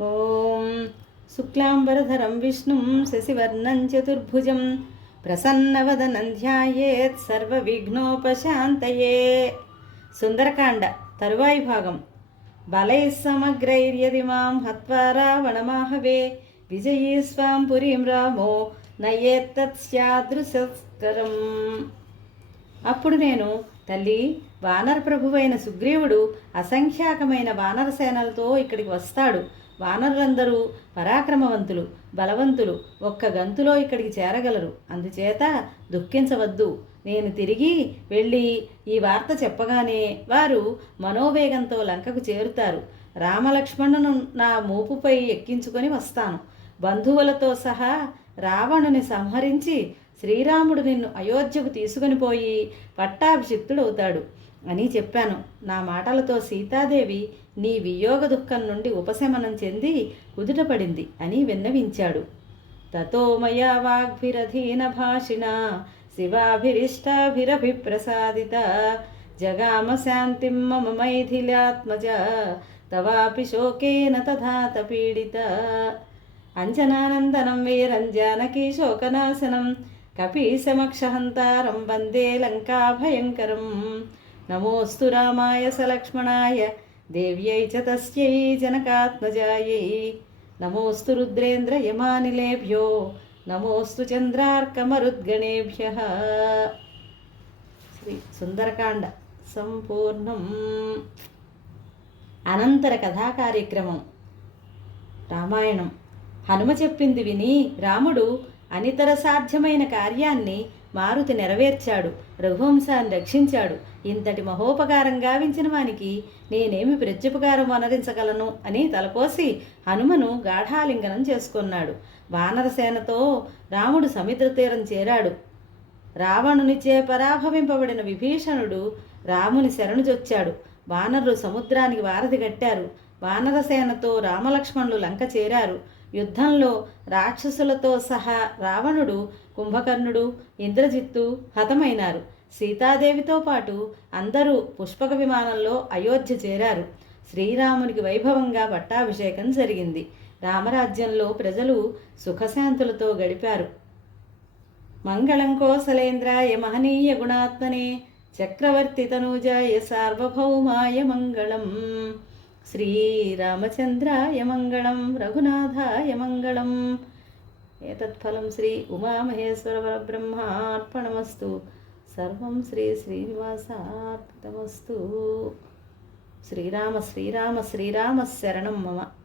ఓం శుక్లాంబరధరం విష్ణుం శశివర్ణం చతుర్భుజం ప్రసన్నవదనం ధ్యాయేత్ సర్వవిఘ్నోపశాంతయే. సుందరకాండ తరువాయి భాగం. బలైః సమగ్రైర్యది మాం హత్వా రావణమాహవే విజయీ స్వాం పురీం రామో నయేత్తత్స్యాదృశస్కరం. అప్పుడు నేను, తల్లి, వానర ప్రభువైన సుగ్రీవుడు అసంఖ్యాకమైన వానర సేనలతో ఇక్కడికి వస్తాడు. వానరులందరూ పరాక్రమవంతులు, బలవంతులు, ఒక్క గంతులో ఇక్కడికి చేరగలరు. అందుచేత దుఃఖించవద్దు. నేను తిరిగి వెళ్ళి ఈ వార్త చెప్పగానే వారు మనోవేగంతో లంకకు చేరుతారు. రామలక్ష్మణును నా మూపుపై ఎక్కించుకొని వస్తాను. బంధువులతో సహా రావణుని సంహరించి శ్రీరాముడు నిన్ను అయోధ్యకు తీసుకుని పోయి పట్టాభిషిక్తుడవుతాడు అని చెప్పాను. నా మాటలతో సీతాదేవి నీ వియోగ దుఃఖం నుండి ఉపశమనం చెంది కుదుటపడింది అని విన్నవించాడు. తతో మయా వాగ్భిరధీన భాషిణ శివాభిరిష్టాభిరభిప్రసాదిత జగామ శాంతిం మమ మైథిలాత్మజ తవాపి శోకేన తథాత పీడిత. అంజనానందనం వీరం జానకీ శోకనాశనం కపీశమక్షహంతారం వందే లంకాభయంకరం. నమోస్తు రామాయ సలక్ష్మణాయ దేవ్యై చ తస్యై జనకాత్మజాయై. నమోస్తు రుద్రేంద్ర యమానిలేభ్యో నమోస్తు చంద్రార్కమరుద్గణేభ్యః. శ్రీ సుందరకాండ సంపూర్ణం. అనంతర కథా కార్యక్రమం. రామాయణం. హనుమ చెప్పింది విని రాముడు అనితర సాధ్యమైన కార్యాన్ని మారుతి నెరవేర్చాడు. రఘువంశాన్ని రక్షించాడు. ఇంతటి మహోపకారం గావించిన వానికి నేనేమి ప్రత్యుపకారం అనరించగలను అని తలపోసి హనుమను గాఢాలింగనం చేసుకున్నాడు. వానరసేనతో రాముడు సముద్ర తీరం చేరాడు. రావణునిచే పరాభవింపబడిన విభీషణుడు రాముని శరణుజొచ్చాడు. వానరులు సముద్రానికి వారధి కట్టారు. వానరసేనతో రామలక్ష్మణులు లంక చేరారు. యుద్ధంలో రాక్షసులతో సహా రావణుడు, కుంభకర్ణుడు, ఇంద్రజిత్తు హతమైనారు. సీతాదేవితో పాటు అందరూ పుష్పక విమానంలో అయోధ్య చేరారు. శ్రీరామునికి వైభవంగా పట్టాభిషేకం జరిగింది. రామరాజ్యంలో ప్రజలు సుఖశాంతులతో గడిపారు. మంగళం కోసలేంద్రాయ మహనీయ గుణాత్మనే చక్రవర్తి తనూజాయ సార్వభౌమాయ మంగళం. శ్రీరామచంద్రాయ మంగళం రఘునాథాయ మంగళం. ఏతత్ఫలం శ్రీ ఉమామహేశ్వర పరబ్రహ్మార్పణమస్తు. సర్వం శ్రీ శ్రీనివాసార్పితమస్తు. శ్రీరామ శ్రీరామ శ్రీరామ శరణం మమ.